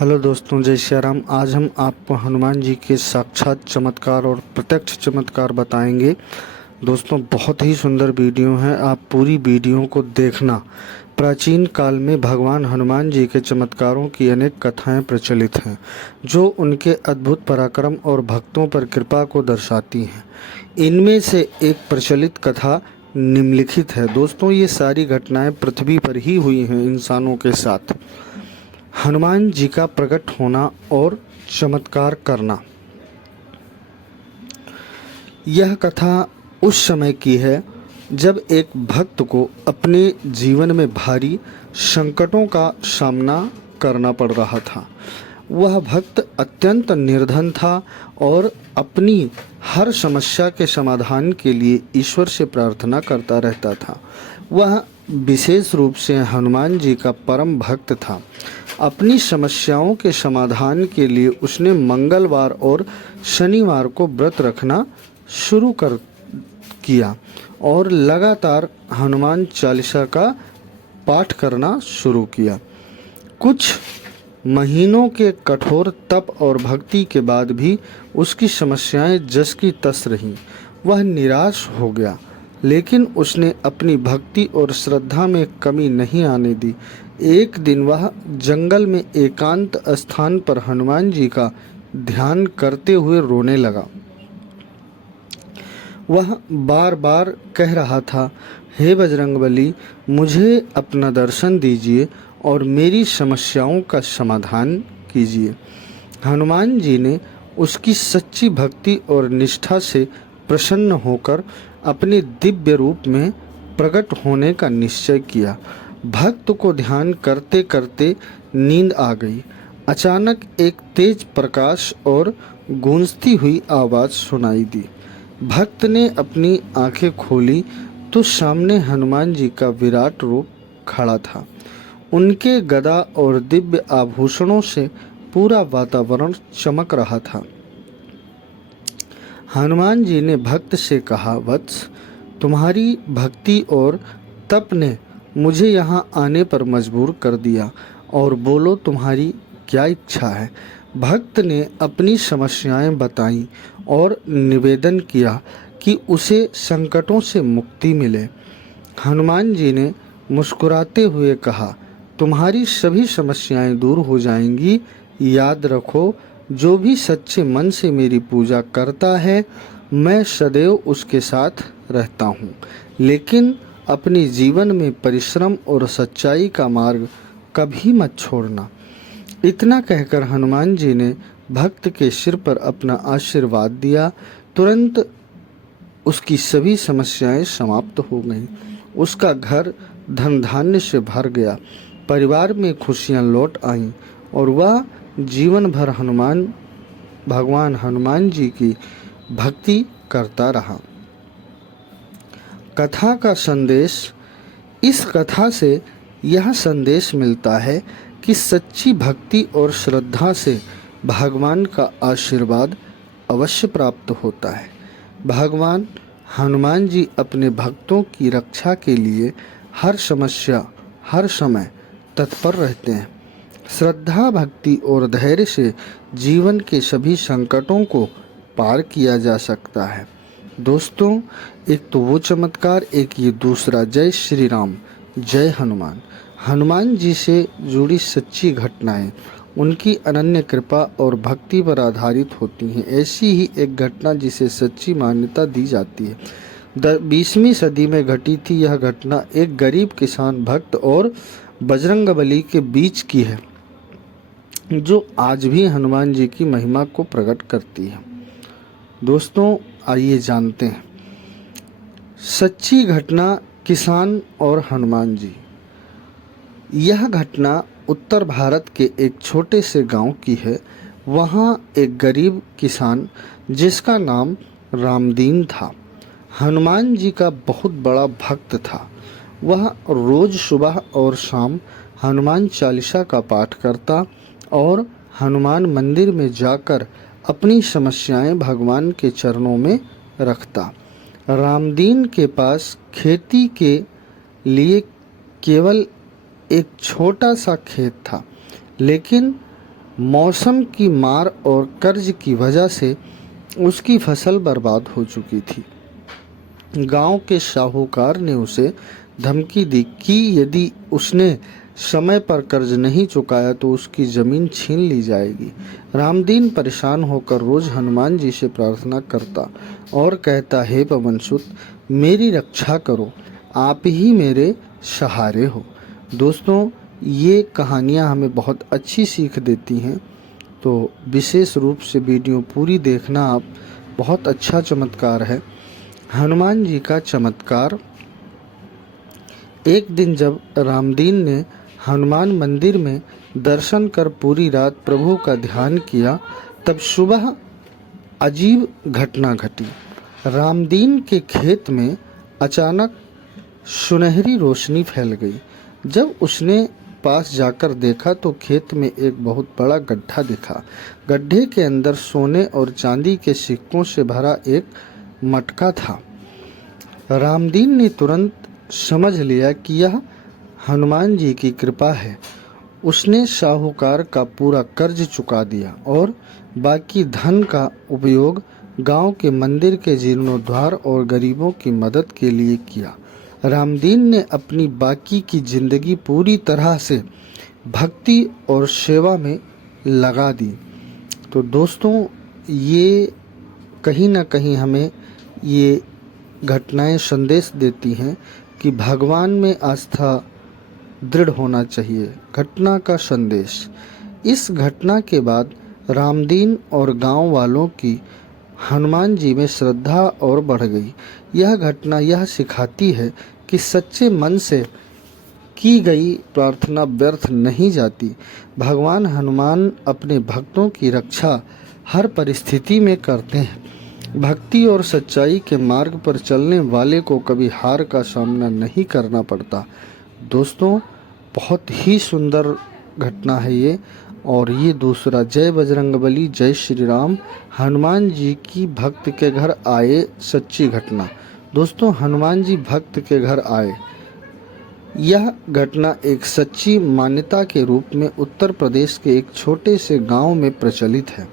Hello दोस्तों, जय श्री राम। आज हम आपको हनुमान जी के साक्षात चमत्कार और प्रत्यक्ष चमत्कार बताएंगे। दोस्तों, बहुत ही सुंदर वीडियो है, आप पूरी वीडियो को देखना। प्राचीन काल में भगवान हनुमान जी के चमत्कारों की अनेक कथाएं प्रचलित हैं, जो उनके अद्भुत पराक्रम और भक्तों पर कृपा को दर्शाती हैं। इनमें से एक प्रचलित कथा निम्नलिखित है। दोस्तों, ये सारी घटनाएं पृथ्वी पर ही हुई हैं इंसानों के साथ। हनुमान जी का प्रकट होना और चमत्कार करना। यह कथा उस समय की है जब एक भक्त को अपने जीवन में भारी संकटों का सामना करना पड़ रहा था। वह भक्त अत्यंत निर्धन था और अपनी हर समस्या के समाधान के लिए ईश्वर से प्रार्थना करता रहता था। वह विशेष रूप से हनुमान जी का परम भक्त था। अपनी समस्याओं के समाधान के लिए उसने मंगलवार और शनिवार को व्रत रखना शुरू कर किया और लगातार हनुमान चालीसा का पाठ करना शुरू किया। कुछ महीनों के कठोर तप और भक्ति के बाद भी उसकी समस्याएं जस की तस रहीं। वह निराश हो गया, लेकिन उसने अपनी भक्ति और श्रद्धा में कमी नहीं आने दी। एक दिन वह जंगल में एकांत स्थान पर हनुमान जी का ध्यान करते हुए रोने लगा। वह बार बार कह रहा था, हे बजरंगबली, मुझे अपना दर्शन दीजिए और मेरी समस्याओं का समाधान कीजिए। हनुमान जी ने उसकी सच्ची भक्ति और निष्ठा से प्रसन्न होकर अपने दिव्य रूप में प्रकट होने का निश्चय किया। भक्त को ध्यान करते करते नींद आ गई। अचानक एक तेज प्रकाश और गूंजती हुई आवाज़ सुनाई दी। भक्त ने अपनी आंखें खोली तो सामने हनुमान जी का विराट रूप खड़ा था। उनके गदा और दिव्य आभूषणों से पूरा वातावरण चमक रहा था। हनुमान जी ने भक्त से कहा, वत्स, तुम्हारी भक्ति और तप ने मुझे यहाँ आने पर मजबूर कर दिया, और बोलो तुम्हारी क्या इच्छा है। भक्त ने अपनी समस्याएं बताईं और निवेदन किया कि उसे संकटों से मुक्ति मिले। हनुमान जी ने मुस्कुराते हुए कहा, तुम्हारी सभी समस्याएं दूर हो जाएंगी। याद रखो, जो भी सच्चे मन से मेरी पूजा करता है, मैं सदैव उसके साथ रहता हूँ। लेकिन अपने जीवन में परिश्रम और सच्चाई का मार्ग कभी मत छोड़ना। इतना कहकर हनुमान जी ने भक्त के सिर पर अपना आशीर्वाद दिया। तुरंत उसकी सभी समस्याएं समाप्त हो गईं। उसका घर धन धान्य से भर गया, परिवार में खुशियां लौट आईं और वह जीवन भर भगवान हनुमान जी की भक्ति करता रहा। कथा का संदेश। इस कथा से यह संदेश मिलता है कि सच्ची भक्ति और श्रद्धा से भगवान का आशीर्वाद अवश्य प्राप्त होता है। भगवान हनुमान जी अपने भक्तों की रक्षा के लिए हर समस्या, हर समय तत्पर रहते हैं। श्रद्धा, भक्ति और धैर्य से जीवन के सभी संकटों को पार किया जा सकता है। दोस्तों, एक तो वो चमत्कार, एक ये दूसरा। जय श्री राम, जय हनुमान। हनुमान जी से जुड़ी सच्ची घटनाएं उनकी अनन्य कृपा और भक्ति पर आधारित होती हैं। ऐसी ही एक घटना जिसे सच्ची मान्यता दी जाती है 20वीं सदी में घटी थी। यह घटना एक गरीब किसान भक्त और बजरंगबली के बीच की है, जो आज भी हनुमान जी की महिमा को प्रकट करती है। दोस्तों, आइए जानते हैं सच्ची घटना किसान और हनुमान जी। यह घटना उत्तर भारत के एक छोटे से गांव की है। वहाँ एक गरीब किसान जिसका नाम रामदीन था, हनुमान जी का बहुत बड़ा भक्त था। वह रोज़ सुबह और शाम हनुमान चालीसा का पाठ करता और हनुमान मंदिर में जाकर अपनी समस्याएं भगवान के चरणों में रखता। रामदीन के पास खेती के लिए केवल एक छोटा सा खेत था, लेकिन मौसम की मार और कर्ज की वजह से उसकी फसल बर्बाद हो चुकी थी। गांव के साहूकार ने उसे धमकी दी कि यदि उसने समय पर कर्ज नहीं चुकाया तो उसकी जमीन छीन ली जाएगी। रामदीन परेशान होकर रोज हनुमान जी से प्रार्थना करता और कहता, हे पवन सुत, मेरी रक्षा करो, आप ही मेरे सहारे हो। दोस्तों, ये कहानियाँ हमें बहुत अच्छी सीख देती हैं, तो विशेष रूप से वीडियो पूरी देखना आप। बहुत अच्छा चमत्कार है हनुमान जी का चमत्कार। एक दिन जब रामदीन ने हनुमान मंदिर में दर्शन कर पूरी रात प्रभु का ध्यान किया, तब सुबह अजीब घटना घटी। रामदीन के खेत में अचानक सुनहरी रोशनी फैल गई। जब उसने पास जाकर देखा तो खेत में एक बहुत बड़ा गड्ढा दिखा। गड्ढे के अंदर सोने और चांदी के सिक्कों से भरा एक मटका था। रामदीन ने तुरंत समझ लिया कि यह हनुमान जी की कृपा है। उसने साहूकार का पूरा कर्ज चुका दिया और बाकी धन का उपयोग गांव के मंदिर के जीर्णोद्धार और गरीबों की मदद के लिए किया। रामदीन ने अपनी बाकी की जिंदगी पूरी तरह से भक्ति और सेवा में लगा दी। तो दोस्तों, ये कहीं ना कहीं हमें ये घटनाएं संदेश देती हैं कि भगवान में आस्था दृढ़ होना चाहिए। घटना का संदेश। इस घटना के बाद रामदीन और गांव वालों की हनुमान जी में श्रद्धा और बढ़ गई। यह घटना यह सिखाती है कि सच्चे मन से की गई प्रार्थना व्यर्थ नहीं जाती। भगवान हनुमान अपने भक्तों की रक्षा हर परिस्थिति में करते हैं। भक्ति और सच्चाई के मार्ग पर चलने वाले को कभी हार का सामना नहीं करना पड़ता। दोस्तों, बहुत ही सुंदर घटना है ये। और ये दूसरा, जय बजरंगबली जय श्री राम, हनुमान जी की भक्त के घर आए सच्ची घटना। दोस्तों, हनुमान जी भक्त के घर आए, यह घटना एक सच्ची मान्यता के रूप में उत्तर प्रदेश के एक छोटे से गांव में प्रचलित है।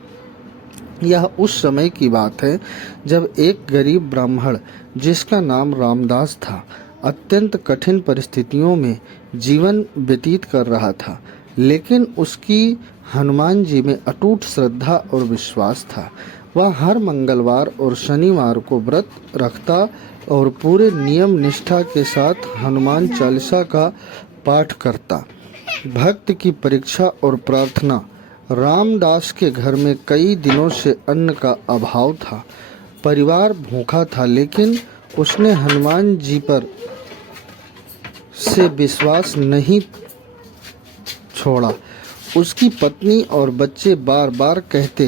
यह उस समय की बात है जब एक गरीब ब्राह्मण जिसका नाम रामदास था, अत्यंत कठिन परिस्थितियों में जीवन व्यतीत कर रहा था, लेकिन उसकी हनुमान जी में अटूट श्रद्धा और विश्वास था। वह हर मंगलवार और शनिवार को व्रत रखता और पूरे नियम निष्ठा के साथ हनुमान चालीसा का पाठ करता। भक्त की परीक्षा और प्रार्थना। रामदास के घर में कई दिनों से अन्न का अभाव था। परिवार भूखा था, लेकिन उसने हनुमान जी पर से विश्वास नहीं छोड़ा। उसकी पत्नी और बच्चे बार बार कहते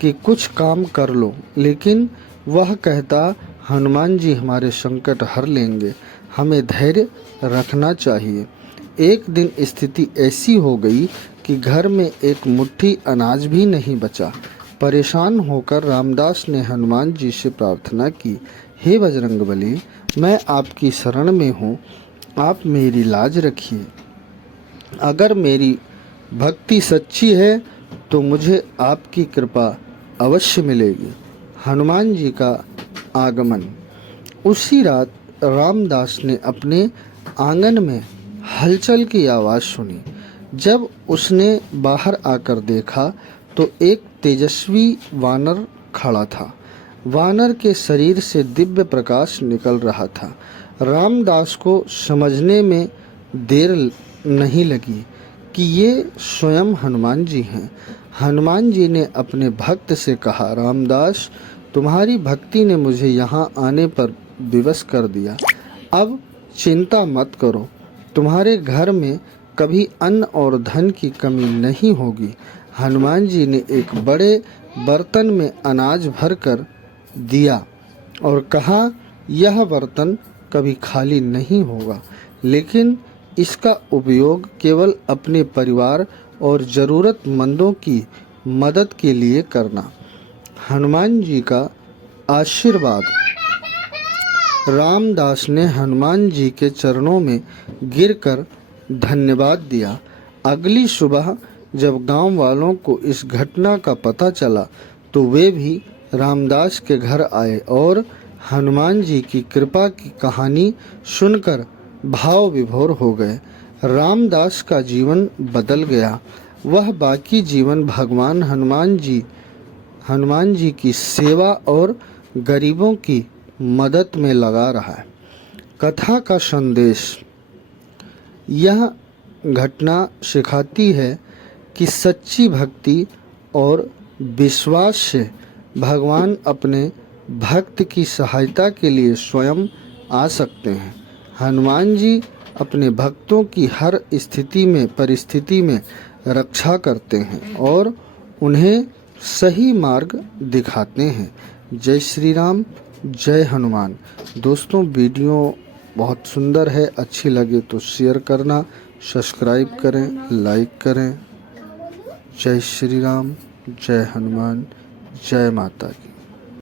कि कुछ काम कर लो, लेकिन वह कहता, हनुमान जी हमारे संकट हर लेंगे, हमें धैर्य रखना चाहिए। एक दिन स्थिति ऐसी हो गई कि घर में एक मुट्ठी अनाज भी नहीं बचा। परेशान होकर रामदास ने हनुमान जी से प्रार्थना की, हे बजरंगबली, मैं आपकी शरण में हूँ, आप मेरी लाज रखिए। अगर मेरी भक्ति सच्ची है तो मुझे आपकी कृपा अवश्य मिलेगी। हनुमान जी का आगमन। उसी रात रामदास ने अपने आंगन में हलचल की आवाज़ सुनी। जब उसने बाहर आकर देखा तो एक तेजस्वी वानर खड़ा था। वानर के शरीर से दिव्य प्रकाश निकल रहा था। रामदास को समझने में देर नहीं लगी कि ये स्वयं हनुमान जी हैं। हनुमान जी ने अपने भक्त से कहा, रामदास, तुम्हारी भक्ति ने मुझे यहाँ आने पर विवश कर दिया। अब चिंता मत करो, तुम्हारे घर में कभी अन्न और धन की कमी नहीं होगी। हनुमान जी ने एक बड़े बर्तन में अनाज भरकर दिया और कहा, यह बर्तन कभी खाली नहीं होगा, लेकिन इसका उपयोग केवल अपने परिवार और ज़रूरतमंदों की मदद के लिए करना। हनुमान जी का आशीर्वाद। रामदास ने हनुमान जी के चरणों में गिरकर धन्यवाद दिया। अगली सुबह जब गांव वालों को इस घटना का पता चला तो वे भी रामदास के घर आए और हनुमान जी की कृपा की कहानी सुनकर भाव विभोर हो गए। रामदास का जीवन बदल गया। वह बाकी जीवन भगवान हनुमान जी की सेवा और गरीबों की मदद में लगा रहा है। कथा का संदेश। यह घटना सिखाती है कि सच्ची भक्ति और विश्वास से भगवान अपने भक्त की सहायता के लिए स्वयं आ सकते हैं। हनुमान जी अपने भक्तों की हर परिस्थिति में रक्षा करते हैं और उन्हें सही मार्ग दिखाते हैं। जय श्री राम, जय हनुमान। दोस्तों, वीडियो बहुत सुंदर है। अच्छी लगे तो शेयर करना, सब्सक्राइब करें, लाइक करें। जय श्री राम, जय हनुमान, जय माता की।